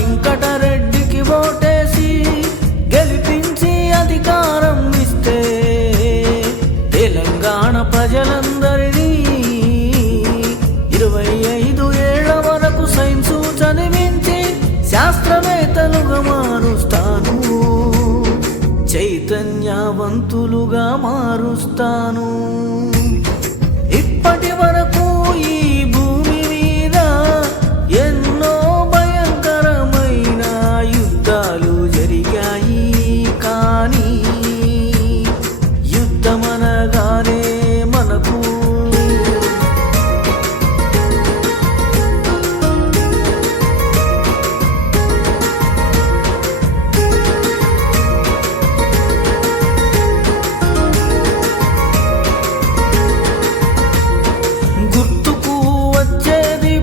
వెంకటరెడ్డికి ఓటేసి గెలిపించి అధికారం ఇస్తే తెలంగాణ ప్రజలందరినీ 25 ఏళ్ల వరకు సైన్సు చదివించి శాస్త్రవేత్తలుగా మారుస్తాను, చైతన్యవంతులుగా మారుస్తాను. ఇప్పటి వరకు ఈ భూమి మీద ఎన్నో భయంకరమైన యుద్ధాలు జరిగాయి. కానీ యుద్ధమనగానే మనకు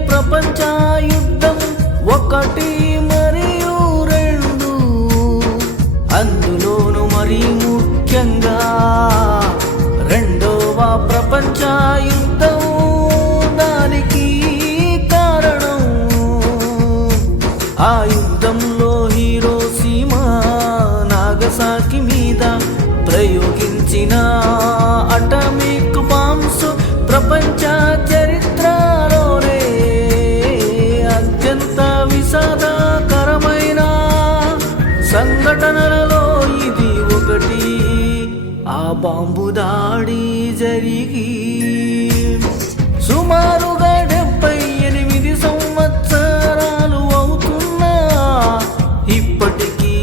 ప్రపంచ యుద్ధం 1 మరియు 2, అందులోను మరీ ముఖ్యంగా రెండవ ప్రపంచ యుద్ధం. దానికి కారణం ఆ యుద్ధంలో హీరోషిమా నాగసాకి మీద ప్రయోగించిన అటామిక్ బాంబ్స్ ప్రపంచ చరిత్రలోనే అత్యంత విషాదకరమైన సంఘటనలలో ఇది ఒకటి. ఆ బాంబు దాడి జరిగి సుమారుగా 78 సంవత్సరాలు అవుతున్నా ఇప్పటికీ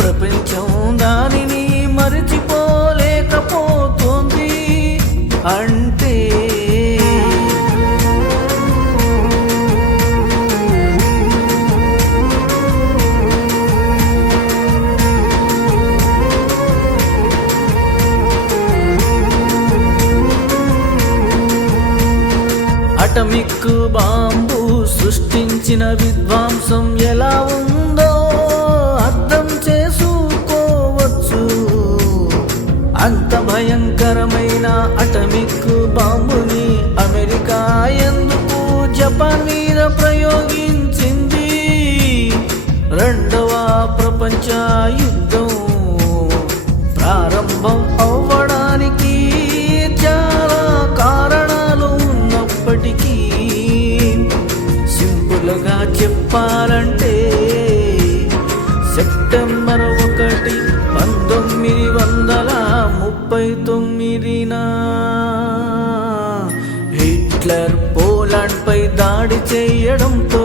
ప్రపంచం దానిని మరిచిపోలేకపోతుంది. అంటే అటమిక్ బాంబు సృష్టించిన విధ్వంసం ఎలా ఉందో అర్థం చేసుకోవచ్చు. అంత భయంకరమైన అటమిక్ బాంబుని అమెరికా ఎందుకు జపాన్ మీద ప్రయోగించింది? రెండవ ప్రపంచ యుద్ధం ప్రారంభం అవ్వడానికి చాలా కారణాలు ఉన్నప్పటికీ సింపుల్గా చెప్పాలంటే సెప్టెంబర్ 1, 1939న హిట్లర్ పోలాండ్ పై దాడి చేయడంతో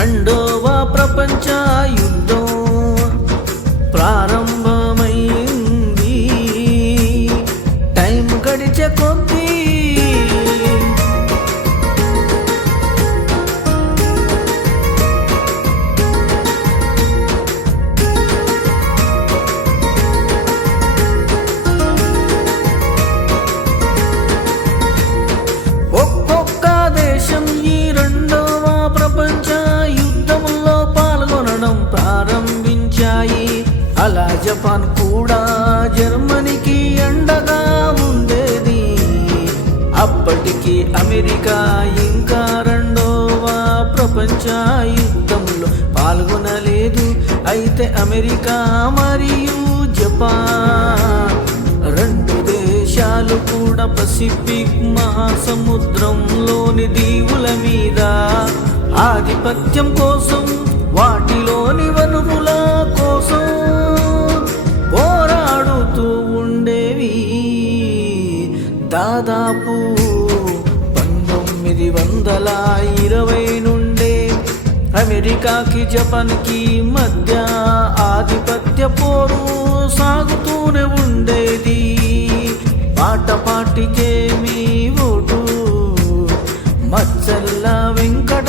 రెండవ ప్రపంచ యుద్ధం ప్రారంభమైంది. టైం గడిచే కొద్దీ ఒక్కొక్క దేశం ఈ రెండవ ప్రపంచ యుద్ధంలో పాల్గొనడం ప్రారంభించాయి. అలా జపాన్ కూడా జర్మనీకి అండగా ఉండేది. అప్పటికి అమెరికా ఇంకా రెండవ ప్రపంచ యుద్ధంలో పాల్గొనలేదు. అయితే అమెరికా మరియు జపాన్ రెండు దేశాలు కూడా పసిఫిక్ మహాసముద్రంలోని దీవుల మీద ఆధిపత్యం కోసం, వాటిలోని వనరుల కోసం పోరాడుతూ ఉండేవి. దాదాపు 1920 నుండే అమెరికాకి జపాన్కి మధ్య ఆధిపత్య పోరు సాగుతూనే ఉండేది. పాటపాటికే మీ ఓటు మచ్చల్ల వెంకట